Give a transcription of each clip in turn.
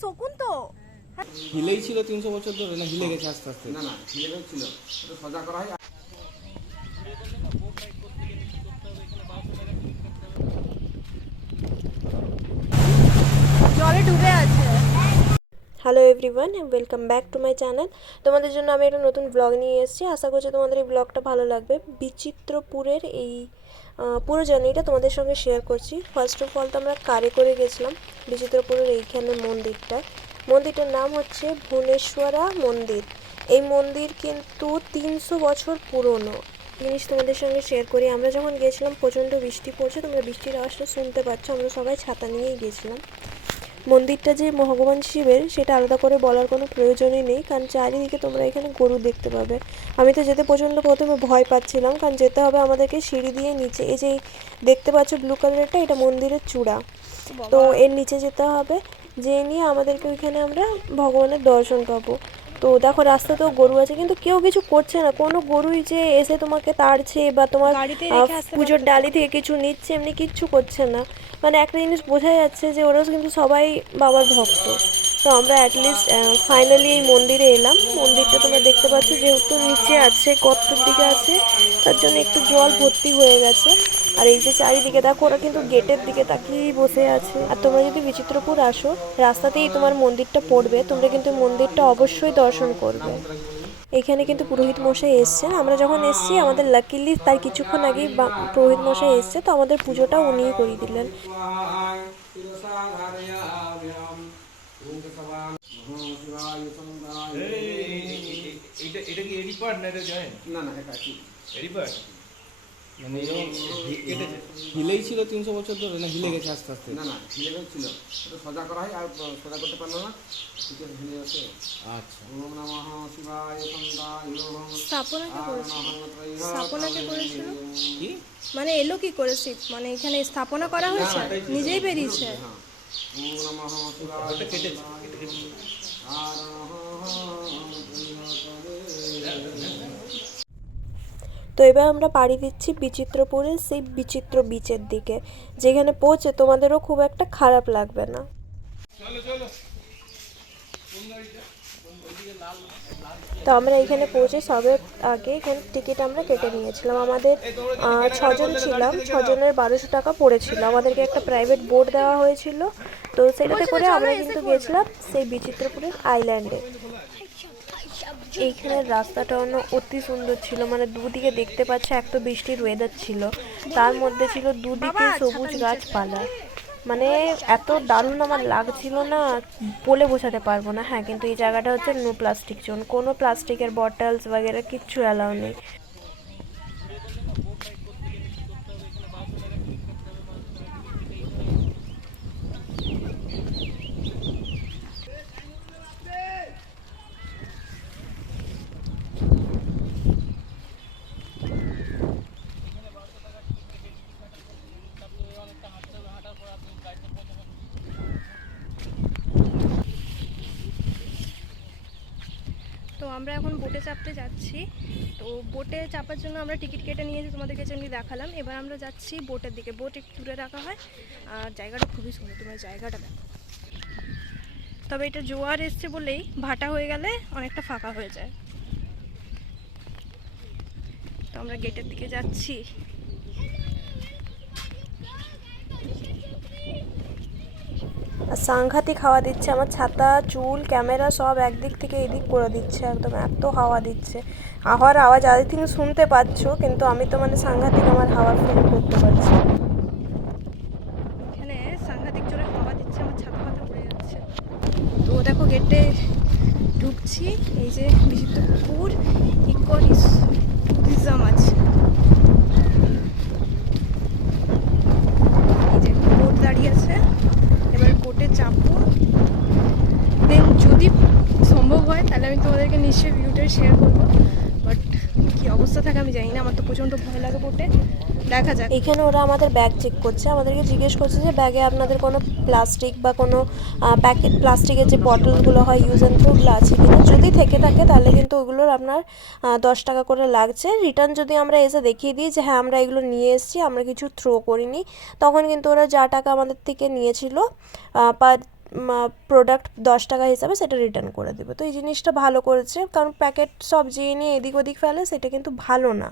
শকুন তো হিলেই ছিল 300 বছর ধরে, না হিলে গেছে আস্তে আস্তে? না না হিলে ছিল, এটা সজা করা হয়। জলে ডুবে আছে। Hello everyone, welcome back to my channel. তোমাদের জন্য আমি একটা নতুন ব্লগ নিয়ে এসেছি। আশা করছি তোমাদের এই ব্লগটা ভালো লাগবে। বিচিত্রপুরের এই পুরো জার্নিটা তোমাদের সঙ্গে শেয়ার করছি। ফার্স্ট অফ অল তো আমরা কারে করে গেছিলাম বিচিত্রপুরের এইখানে মন্দিরটার নাম হচ্ছে ভুবনেশ্বরা মন্দির। এই মন্দির কিন্তু 300 বছর পুরনো জিনিস তোমাদের সঙ্গে শেয়ার করি। আমরা যখন গেছিলাম প্রচণ্ড বৃষ্টি পড়ছে, তোমরা বৃষ্টির আওয়াজটা শুনতে পাচ্ছ। আমরা সবাই ছাতা নিয়েই গেছিলাম। মন্দিরটা যে ভগবান শিবের সেটা আলাদা করে বলার কোনো প্রয়োজনই নেই, কারণ চারিদিকে তোমরা এখানে গরু দেখতে পাবে। আমি তো যেতে প্রচণ্ড প্রথমে ভয় পাচ্ছিলাম, কারণ যেতে হবে আমাদেরকে সিঁড়ি দিয়ে নিচে। এই যে দেখতে পাচ্ছ ব্লু কালারটা, এটা মন্দিরের চূড়া। তো এর নিচে যেতে হবে, যেয়ে নিয়ে আমাদেরকে ওইখানে আমরা ভগবানের দর্শন পাবো। তো দেখো রাস্তাতেও গরু আছে, কিন্তু কেউ কিছু করছে না। কোনো গরুই যে এসে তোমাকে তাড়ছে বা তোমার পুজোর ডালি থেকে কিছু নিচ্ছে এমনি কিচ্ছু করছে না। মানে একটা জিনিস বোঝা যাচ্ছে যে ওরাও কিন্তু সবাই বাবার ভক্ত। তো আমরা অ্যাটলিস্ট ফাইনালি এই মন্দিরে এলাম। মন্দিরটা তোমরা দেখতে পাচ্ছ, যেহেতু নিচে আছে, গর্তের দিকে আছে, তার জন্য একটু জল ভর্তি হয়ে গেছে। আর এই যে চারিদিকে দেখো, ওরা কিন্তু গেটের দিকে তাকিয়েই বসে আছে। আর তোমরা যদি বিচিত্রপুর আসো, রাস্তাতেই তোমার মন্দিরটা পড়বে, তোমরা কিন্তু মন্দিরটা অবশ্যই দর্শন করবে। এখানে কিন্তু পুরোহিত মশাই এসছেন। আমরা যখন এসছি, আমাদের লাকিলি তার কিছুক্ষণ আগেই পুরোহিত মশাই এসছে, তো আমাদের পুজোটা উনিই করিয়ে দিলেন। এটা কি এডি পার্ট না এটা জয়েন্ট? না না এটা কি এডি পার্ট মানে কেটেছে। হিলেই ছিল 300 বছর ধরে, না হিলে গেছে আস্তে আস্তে? না না হিলে ছিল, এটা সজা করা হয়। আর সজা করতে পারলো না, ঠিক আছে, হিলে আছে। আচ্ছা, ওম নমঃ শিবায় সন্তায় ওম স্থাপনাকে করেছিল। স্থাপনাকে করেছিল কি মানে এলো কি করে শিব? মানে এখানে স্থাপনা করা হয়েছে, নিজেই বেরিয়েছে। ওম নমঃ শিবায় ওটা কেটেছে। তো এবার আমরা পাড়ি দিচ্ছি বিচিত্রপুরের সেই বিচিত্র বিচের দিকে, যেখানে পৌঁছে তোমাদেরও খুব একটা খারাপ লাগবে না। তো আমরা এখানে পৌঁছে সবে আগে এখানে টিকিট আমরা কেটে নিয়েছিলাম। আমাদের 6 জন ছিলাম, 6 জনের 1200 টাকা পড়েছিল। আমাদেরকে একটা প্রাইভেট বোট দেওয়া হয়েছিল, তো সেটাতে করে আমরা কিন্তু গেছিলাম সেই বিচিত্রপুরের আইল্যান্ডে। এইখানের রাস্তাটা অতি সুন্দর ছিল, মানে দুদিকে দেখতে পাচ্ছে, এক তো বৃষ্টির ওয়েদার ছিল, তার মধ্যে ছিল দুদিকে সবুজ গাছপালা। মানে এত দারুণ আমার লাগছিল না, বলে বোঝাতে পারবো না। হ্যাঁ, কিন্তু এই জায়গাটা হচ্ছে নো প্লাস্টিক জোন, কোনো প্লাস্টিকের বটলস বাগেরা কিচ্ছু অ্যালাউ নেই। তো আমরা এখন বোটে চাপতে যাচ্ছি। তো বোটে চাপার জন্য আমরা টিকিট কেটে নিয়েছি, তোমাদের কাছে আমি দেখালাম। এবার আমরা যাচ্ছি বোটের দিকে। বোট একটু দূরে রাখা হয়, আর জায়গাটা খুবই সুন্দর, তোমরা জায়গাটা দেখো। তবে এটা জোয়ার এসছে বলেই ভাটা হয়ে গেলে অনেকটা ফাঁকা হয়ে যায়। তো আমরা গেটের দিকে যাচ্ছি। আর সাংঘাতিক হাওয়া দিচ্ছে, আমার ছাতা, চুল, ক্যামেরা সব একদিক থেকে এদিক করে দিচ্ছে, একদম এত হাওয়া দিচ্ছে। হাওয়ার আওয়াজ আগে থেকে শুনতে পাচ্ছ, কিন্তু আমি তো মানে সাংঘাতিক আমার হাওয়া ফিল করতে পারছি। এখানে সাংঘাতিক জোরে হাওয়া দিচ্ছে, আমার ছাতা পাতা উড়ে যাচ্ছে। তো দেখো গেটে ঢুকছি। এই যে বিচিত্রপুর ইকো ট্যুরিজম আছে। এই যে বোট দাঁড়িয়ে আছে, এবার বোটে চাপবো। দেন যদি সম্ভব হয় তাহলে আমি তোমাদেরকে নিশ্চয়ই ভিডিওটা শেয়ার করবো। বাট কী অবস্থা থাকে আমি জানি না, আমার তো প্রচণ্ড ভয় লাগে বোটে। দেখা যাক। এখানে ওরা আমাদের ব্যাগ চেক করছে, আমাদেরকে জিজ্ঞেস করছে যে ব্যাগে আপনাদের কোনো প্লাস্টিক বা কোনো প্যাকেট, প্লাস্টিকের যে বটলগুলো হয় ইউজ অ্যান্ড থ্রোগুলো আছে কিনা। যদি থেকে থাকে তাহলে কিন্তু ওগুলোর আপনার 10 টাকা করে লাগছে। রিটার্ন যদি আমরা এসে দেখিয়ে দিই যে হ্যাঁ আমরা এগুলো নিয়ে এসেছি, আমরা কিছু থ্রো করিনি, তখন কিন্তু ওরা যা টাকা আমাদের থেকে নিয়েছিল পার প্রোডাক্ট 10 টাকা হিসাবে সেটা রিটার্ন করে দেবে। তো এই জিনিসটা ভালো করেছে, কারণ প্যাকেট সব যেয়ে নিয়ে এদিক ওদিক ফেলে, সেটা কিন্তু ভালো না।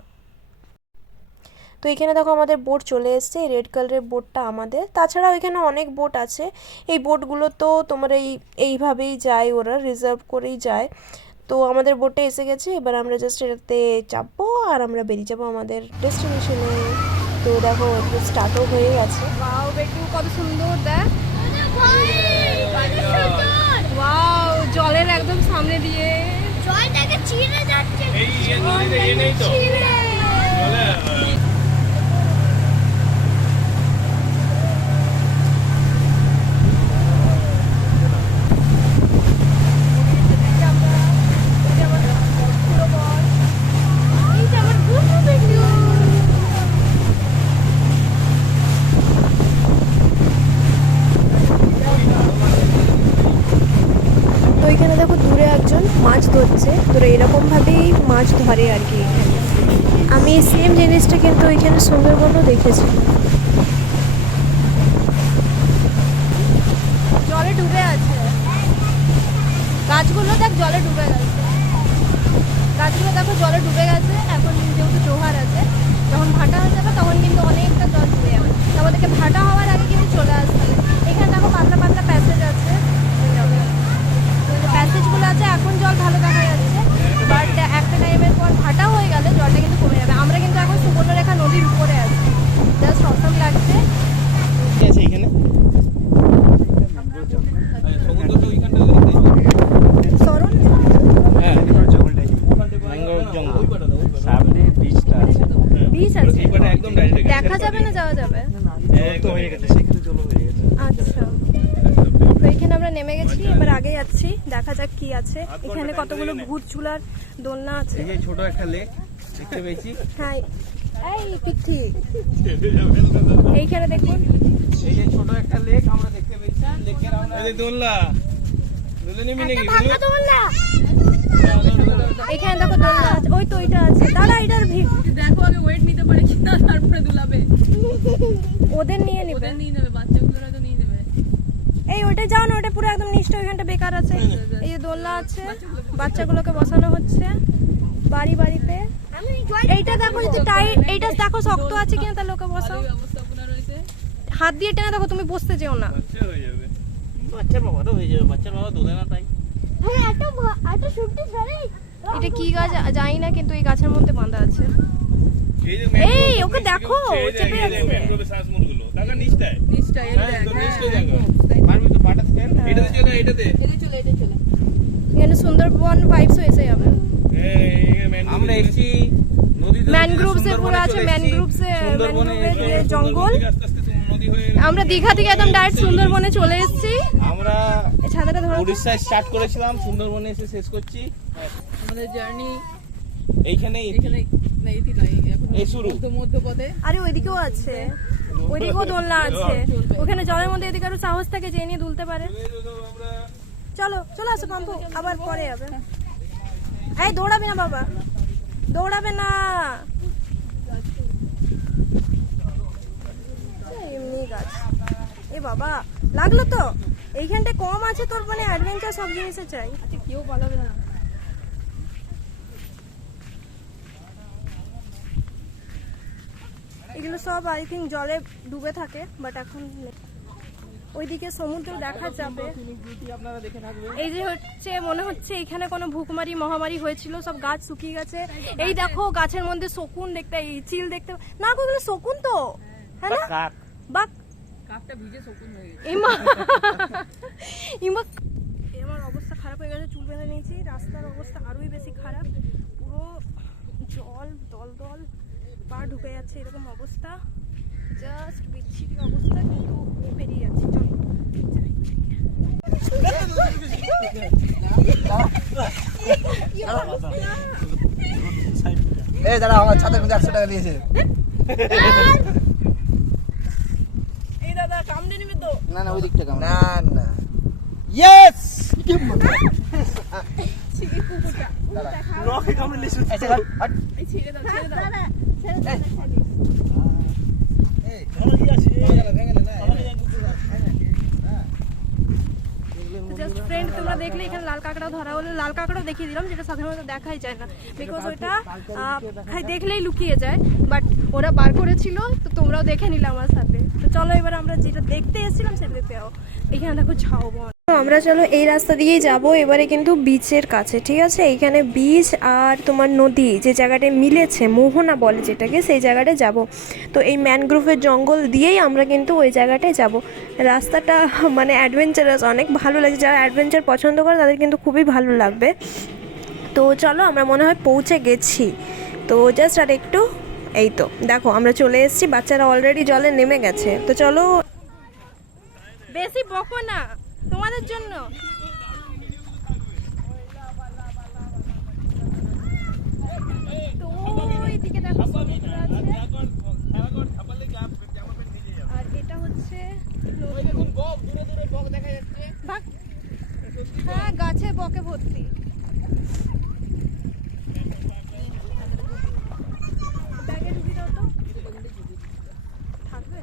তো এখানে দেখো আমাদের বোট চলে এসছে, এই রেড কালারের বোটটা আমাদের। তাছাড়াও এখানে অনেক বোট আছে, এই বোটগুলো তো তোমার এইভাবেই যায়, ওরা রিজার্ভ করেই যায়। তো আমাদের বোটে এসে গেছে, এবার আমরা জাস্ট এটাতে চাপবো আর আমরা বেরিয়ে যাবো আমাদের ডেস্টিনেশনে। তো দেখো স্টার্টও হয়ে গেছে। ওয়াও বেটু কত সুন্দর দেখ, ওয়াও জলের একদম সামনে দিয়ে জলটাকে ছিঁড়ে যাচ্ছে। তো এখানে দেখো দূরে একজন মাছ ধরছে, তো এরকমভাবেই মাছ ধরে আর কি এখানে। আমি সেম জিনিসটা কিন্তু এখানে সুন্দরবনও দেখেছি। জলে ডুবে আছে, গাছগুলো দেখ জলে ডুবে গেছে, গাছগুলো দেখো জলে ডুবে গেছে। এখন যেহেতু জোয়ার আছে, যখন ভাটা হয়ে যাবে তখন কিন্তু অনেকটা জল ডুবে যাবে, আমাদেরকে ভাটা হওয়ার আগে কিন্তু চলে আসতে হবে। এখানে দেখো পাতলা পাতলা প্যাসেজ আছে, প্যাসেজগুলো আছে, এখন জল ভালো দেখা যাচ্ছে, বাট একটা টাইমের পর ভাটা হয়ে গেলে জলটা কিন্তু কমে যাবে। আমরা কিন্তু এখন সুবর্ণরেখা নদীর উপরে আছি, জাস্ট অসম লাগছে। কি আছে এখানে? সমুদ্র তো ওইখানটা সরুন হ্যাঁ, ম্যানগ্রোভ জঙ্গল, সামনে বিচটা আছে। বিচ আছে, এইবারে একদম ডাইরেক্ট দেখা যাবে না যাওয়া যাবে? তো হয়ে গেছে, সেখানে জল হয়ে গেছে। আচ্ছা, তো এখানে আমরা নেমে গেছি, এবার আগে যাচ্ছি, দেখা যাক কি আছে। এখানে কতগুলো ভূত ঝুলার দোলনা আছে। এই যে ছোট একটা লেক দেখতে পেয়েছি। হ্যাঁ, এই পিঠি এইখানে দেখুন, এই যে ছোট একটা লেক আমরা দেখতে পেয়েছি। লেকের আমরা এই দোলনা দোলনা নেমে নাকি ভাঙা দোলনা। এখানে দেখো দোলনা আছে, ওই তো এটা আছে। দাদা এটার ভিড় দেখো আগে ওয়েট নিতে পারে কিনা, তারপরে দুলাবে। ওদের নিয়ে নিবে, ওদের নিয়ে নেবে, বাচ্চাগুলোর হয়তো নিয়ে নেবে। এই ওইটা যাও না, ওটা পুরো একদম নিচটা, ওইখানটা বেকার আছে। এই যে দোলনা আছে, বাচ্চাগুলোকে বসানো হচ্ছে বাড়ি বাড়িতে। এইটা দেখো যদি টাইট, এইটা দেখো শক্ত আছে কিনা, তাহলে ওকে বসাও। ব্যবস্থাপনা রয়েছে। হাত দিয়ে টেনে দেখো, তুমি বসতে যেও না। হয়ে যাবে, বাচ্চার বাবা তো হয়ে যাবে, বাচ্চার বাবা দোলে না তাই। হ্যাঁ, একটা শুটকি ধরে। এটা কি গাছ জানি না, কিন্তু এই গাছের মধ্যে বাঁধা আছে। এই যে এই ওকে দেখো, চেপে যাচ্ছে। শ্বাসমূলগুলো দেখা নিচটায়, নিচটায় এই দেখ, নিচটায় দেখো পারবি তো পাটা থেকে এটাতে চলে, এটাতে এটা চলে। এখানে সুন্দরবন ভাইবসও এসে যাবে। আমরা এসেছি নদীতে, ম্যানগ্রোভস এ পুরো আছে, ম্যানগ্রোভস এ ম্যানগ্রোভের যে জঙ্গল। আমরা দীঘা থেকে একদম ডাইরেক্ট সুন্দরবনে চলে এসেছি। আমরা এই ছাতাটা ধরো, উড়িষ্যায় স্টার্ট করেছিলাম, সুন্দরবনে এসে শেষ করছি। আমাদের জার্নি এইখানেই এখানে নেইতি নাই, এখন এই শুরু। মধ্যপথে। আরে ওইদিকেও আছে, ওইদিকেও দোলনা আছে। ওখানে জলের মধ্যে এদিকে আরো সাহস থাকে, যে নিয়ে দুলতে পারে। চলো চলে আসো পাম্পু, আবার পরে যাবে। এই দৌড়াবে না বাবা, দৌড়াবে না, এমনি গাছ। এ বাবা লাগলো তো, এইখানটা কম আছে তোর, মানে অ্যাডভেঞ্চার সব জিনিসে চাই। আচ্ছা কেউ পালাবে না। এগুলো সব আই থিঙ্ক জলে ডুবে থাকে, বাট এখন ওইদিকে সমুদ্র দেখা যাবে। আপনারা দেখে থাকবেন। এই যে হচ্ছে মনে হচ্ছে এখানে কোনো ভূকমারি মহামারী হয়েছিল, সব গাছ শুকিয়ে গেছে। এই দেখো গাছের মধ্যে শকুন দেখতে, এই চিল দেখতে, না ওগুলো শকুন তো, হ্যাঁ না কাক বাক। কাকটা ভিজে শকুন হয়ে গেছে। ইমা ইমা, আমার অবস্থা খারাপ হয়ে গেছে, চুল বেঁধে নিয়েছি। রাস্তার অবস্থা আরোই বেশি খারাপ, পুরো জল দল দল, পা ঢুকে যাচ্ছে, এরকম অবস্থা, জাস্ট বিচ্ছিরি অবস্থা, কিন্তু পেরিয়ে যাচ্ছি। চলো এই দাদা আমার ছাতা কিন্তু 100 টাকা দিয়েছে। এই দাদা কামড়ে নেবে তো? না না ওই দিকটা কাম না না। ইয়েস রকে কামড়ে লিসু। আচ্ছা হট। এই ছেড়ে দাও, ছেড়ে দাও। এই ভালো কি আছে? ভেঙে না। ফ্রেন্ড তোমরা দেখলে এখানে লাল কাঁকড়াও ধরা হলো, লাল কাঁকড়াও দেখিয়ে দিলাম, যেটা সাধারণত দেখাই যায় না, বিকজ ওইটা দেখলেই লুকিয়ে যায়, বাট ওরা বার করেছিল, তো তোমরাও দেখে নিলে আমার সাথে। তো চলো এবার আমরা যেটা দেখতে এসেছিলাম সেটা দেখতে যাও। এখানে দেখো ঝাউবন। আমরা চলো এই রাস্তা দিয়েই যাব এবারে কিন্তু বিচের কাছে, ঠিক আছে? এইখানে বিচ আর তোমার নদী যে জায়গাটায় মিলেছে, মোহনা বলে যেটাকে, সেই জায়গাটায় যাব। তো এই ম্যানগ্রোভের জঙ্গল দিয়েই আমরা কিন্তু ওই জায়গাটায় যাব। রাস্তাটা মানে অ্যাডভেঞ্চারাস, অনেক ভালো লাগে, যারা অ্যাডভেঞ্চার পছন্দ করে তাদের কিন্তু খুবই ভালো লাগবে। তো চলো আমরা মনে হয় পৌঁছে গেছি, তো জাস্ট আর একটু, এই তো দেখো আমরা চলে এসেছি, বাচ্চারা অলরেডি জলে নেমে গেছে। তো চলো, বেশি বকো না তোমাদের জন্য। তো ওইদিকে দেখো সমুদ্র আছে, আর এটা হচ্ছে বাহ, হ্যাঁ গাছে বকে ভর্তি। ব্যাগে ঢুকি দাও তো, থাকবে।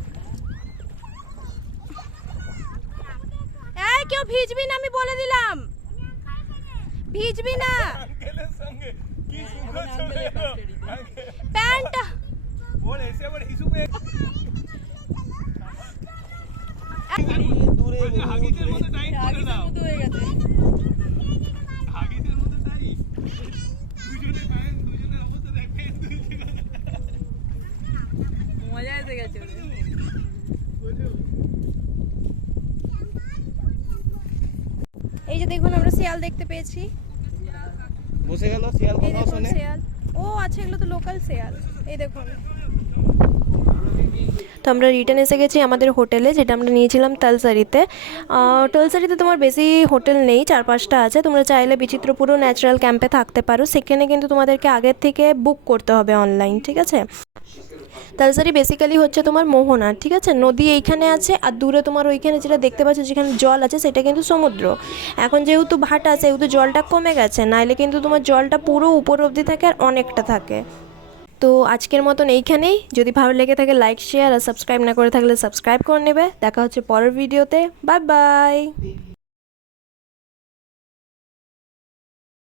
এই কেউ ভিজবি না, আমি বলে দিলাম, ভিজবি না। প্যান্ট মজা এসে গেছে ওদের। এই যে দেখুন আমরা শিয়াল দেখতে পেয়েছি, বসে গেল শিয়াল এই কথা দেখুন শুনে। শিয়াল। ও আচ্ছা, এগুলো তো লোকাল শিয়াল। এই দেখুন তো আমরা রিটার্ন এসে গেছি আমাদের হোটেলে, যেটা আমরা নিয়েছিলাম তালসারিতে। তালসারিতে তোমার বেশি হোটেল নেই, 4-5টা আছে। তোমরা চাইলে বিচিত্রপুরও ন্যাচারাল ক্যাম্পে থাকতে পারো, সেখানে কিন্তু তোমাদেরকে আগের থেকে বুক করতে হবে অনলাইন, ঠিক আছে? তালসারি বেসিক্যালি হচ্ছে তোমার মোহনা, ঠিক আছে? নদী এইখানে আছে, আর দূরে তোমার ওইখানে যেটা দেখতে পাচ্ছ যেখানে জল আছে সেটা কিন্তু সমুদ্র। এখন যেহেতু ভাটা আছে সেহেতু জলটা কমে গেছে, নাইলে কিন্তু তোমার জলটা পুরো উপর অবধি থাকে আর অনেকটা থাকে। তো আজকের মতন এইখানেই। যদি ভালো লেগে থাকে লাইক, শেয়ার আর সাবস্ক্রাইব না করে থাকলে সাবস্ক্রাইব করে নেবে। দেখা হচ্ছে পরের ভিডিওতে। Bye bye.